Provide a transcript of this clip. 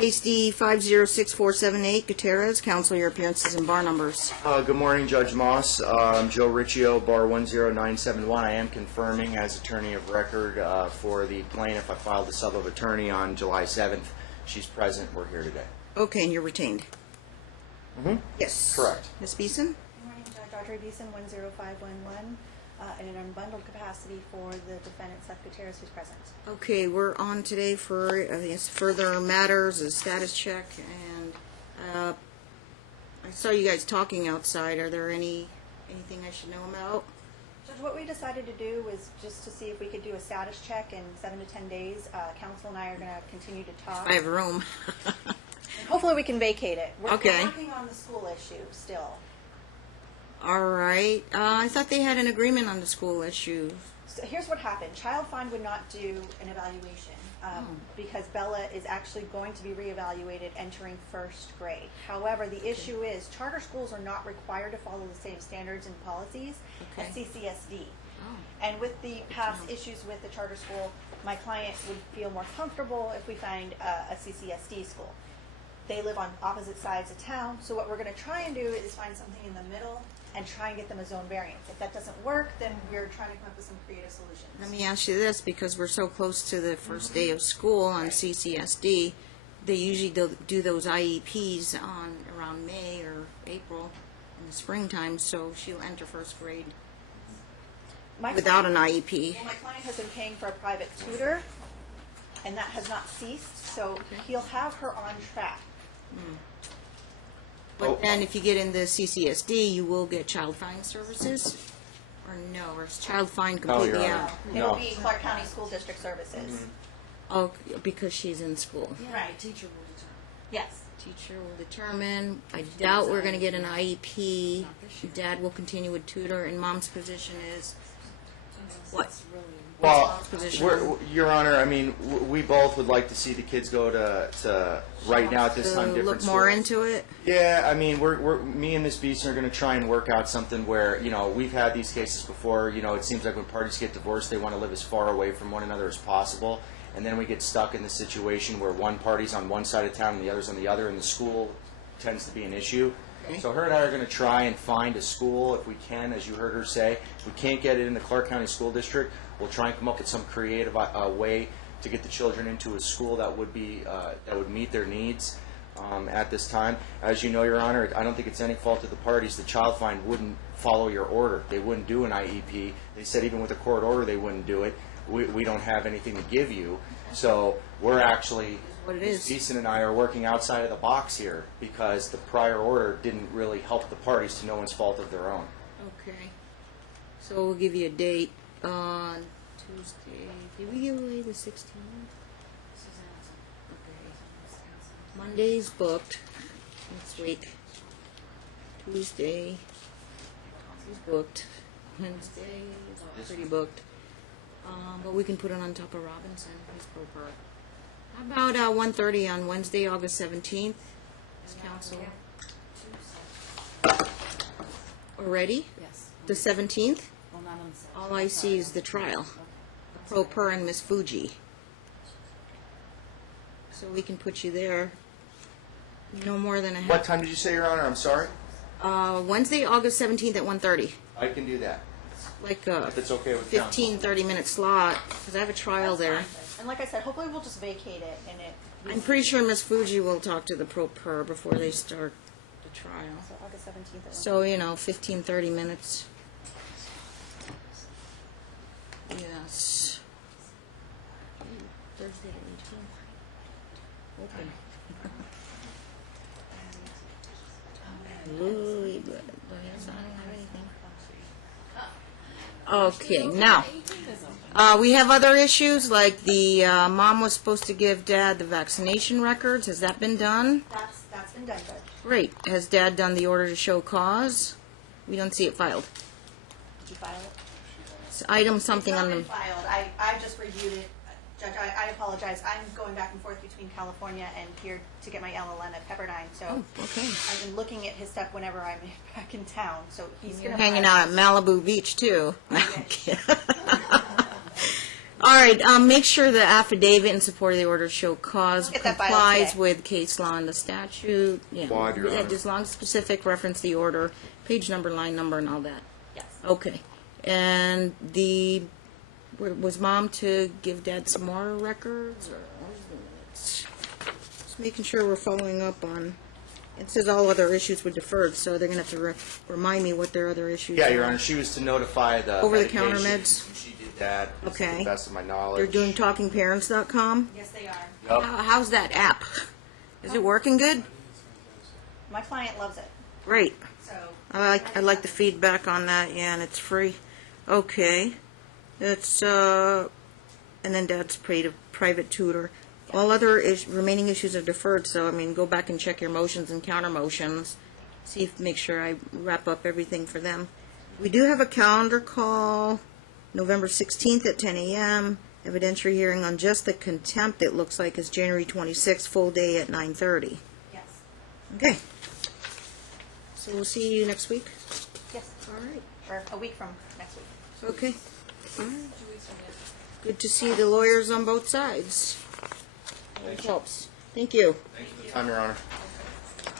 Case D 506478, Gutierrez. Counsel, your appearances and bar numbers. Good morning, Judge Moss. I'm Joe Riccio, bar 10971. I am confirming as attorney of record for the plaintiff. I filed a sub of attorney on July 7th. She's present. We're here today. Okay, and you're retained? Mm-hmm. Yes. Correct. Ms. Beeson? Good morning, Judge Audrey Beeson, 10511, in an unbundled capacity for the defendant, Seth Gutierrez, who's present. Okay, we're on today for further matters, a status check, and I saw you guys talking outside. Are there anything I should know about? Judge, what we decided to do was just to see if we could do a status check in 7 to 10 days. Counsel and I are going to continue to talk. I have room. And hopefully we can vacate it. We're Okay. working on the school issue still. All right. I thought they had an agreement on the school issue. So here's what happened. Child Find would not do an evaluation because Bella is actually going to be reevaluated entering first grade. However, the issue is charter schools are not required to follow the same standards and policies as CCSD. Oh. And with the past issues with the charter school, my client would feel more comfortable if we find a CCSD school. They live on opposite sides of town, so what we're going to try and do is find something in the middle and try and get them a zone variance. If that doesn't work, then we're trying to come up with some creative solutions. Let me ask you this, because we're so close to the first day of school on CCSD, they usually do those IEPs on around May or April in the springtime, so she'll enter first grade without an IEP. Well, my client has been paying for a private tutor, and that has not ceased, so he'll have her on track. But then if you get into CCSD, you will get child find services? Or no, or is child find completely Your Honor. out? It'll be Clark County School District Services. Oh, because she's in school. Right. Teacher will determine. Yes. Teacher will determine. I doubt we're going to get an IEP. Dad will continue with tutor, and mom's position is what? It's really Well, Position. Your Honor, I mean, we both would like to see the kids go to right now at this time different Look more schools. into it? Yeah, I mean, me and Ms. Beeson are going to try and work out something where, we've had these cases before. It seems like when parties get divorced, they want to live as far away from one another as possible, and then we get stuck in the situation where one party's on one side of town and the other's on the other, and the school tends to be an issue. So her and I are going to try and find a school if we can, as you heard her say. If we can't get it in the Clark County School District, we'll try and come up with some creative way to get the children into a school that would meet their needs at this time. As you know, Your Honor, I don't think it's any fault of the parties. The Child Find wouldn't follow your order. They wouldn't do an IEP. They said even with a court order they wouldn't do it. We don't have anything to give you. So we're actually, Ms. Beeson and I are working outside of the box here because the prior order didn't really help the parties to no one's fault of their own. Okay. So we'll give you a date on Tuesday. Did we give away the 16th? Okay. Monday's booked next week. Tuesday is booked. Wednesday is pretty booked. But we can put it on top of Robinson. He's pro per. How about 1:30 on Wednesday, August 17th? Is council already? Yes. The 17th? Well, not on the second. All I see is the trial. Pro per and Miss Fuji. So we can put you there. No more than a What half. time did you say, Your Honor? I'm sorry? Wednesday, August 17th at 1:30. I can do that. Like a If it's okay with counsel. 15, 30-minute slot, because I have a trial there. And like I said, hopefully we'll just vacate it and it. I'm pretty sure Miss Fuji will talk to the pro per before they start the trial. So August 17th. at So, 15, 30 minutes. Yes. Thursday the 18th. Open. Really good. But yes, I don't have anything. Okay, now, we have other issues, like the mom was supposed to give Dad the vaccination records. Has that been done? That's been done, Judge. Great. Has Dad done the order to show cause? We don't see it filed. Did you file it? It's item something It's on not the... been filed. I just reviewed it. Judge, I apologize. I'm going back and forth between California and here to get my LLM at Pepperdine. So Oh, okay. I've been looking at his stuff whenever I'm back in town. So he's going to Hanging out at Malibu Beach, too. All right, make sure the affidavit in support of the order show cause Get that filed complies today. with case law and the statute. Yeah, Quad, Your Honor. as long as specific, reference the order, page number, line number, and all that. Yes. Okay, and was Mom to give Dad some more records, or where's the minutes? Just making sure we're following up on, it says all other issues were deferred, so they're gonna have to remind me what their other issues are. Yeah, Your Honor, she was to notify the Over-the-counter medications, meds? and she did that, to Okay. the best of my knowledge. They're doing TalkingParents.com? Yes, they are. Yep. How's that app? Is it working good? My client loves it, Great. so. I like the feedback on that, yeah, and it's free. Okay. It's, and then Dad's paid a private tutor. All other remaining issues are deferred, so, I mean, go back and check your motions and counter motions. See if, make sure I wrap up everything for them. We do have a calendar call, November 16th at 10 a.m. Evidentiary hearing on just the contempt, it looks like, is January 26th, full day at 9:30. Yes. Okay. So we'll see you next week? Yes. All right. Or a week from next week. Okay. Good to see the lawyers on both sides. That helps. Thank you. Thank you for the time, Your Honor.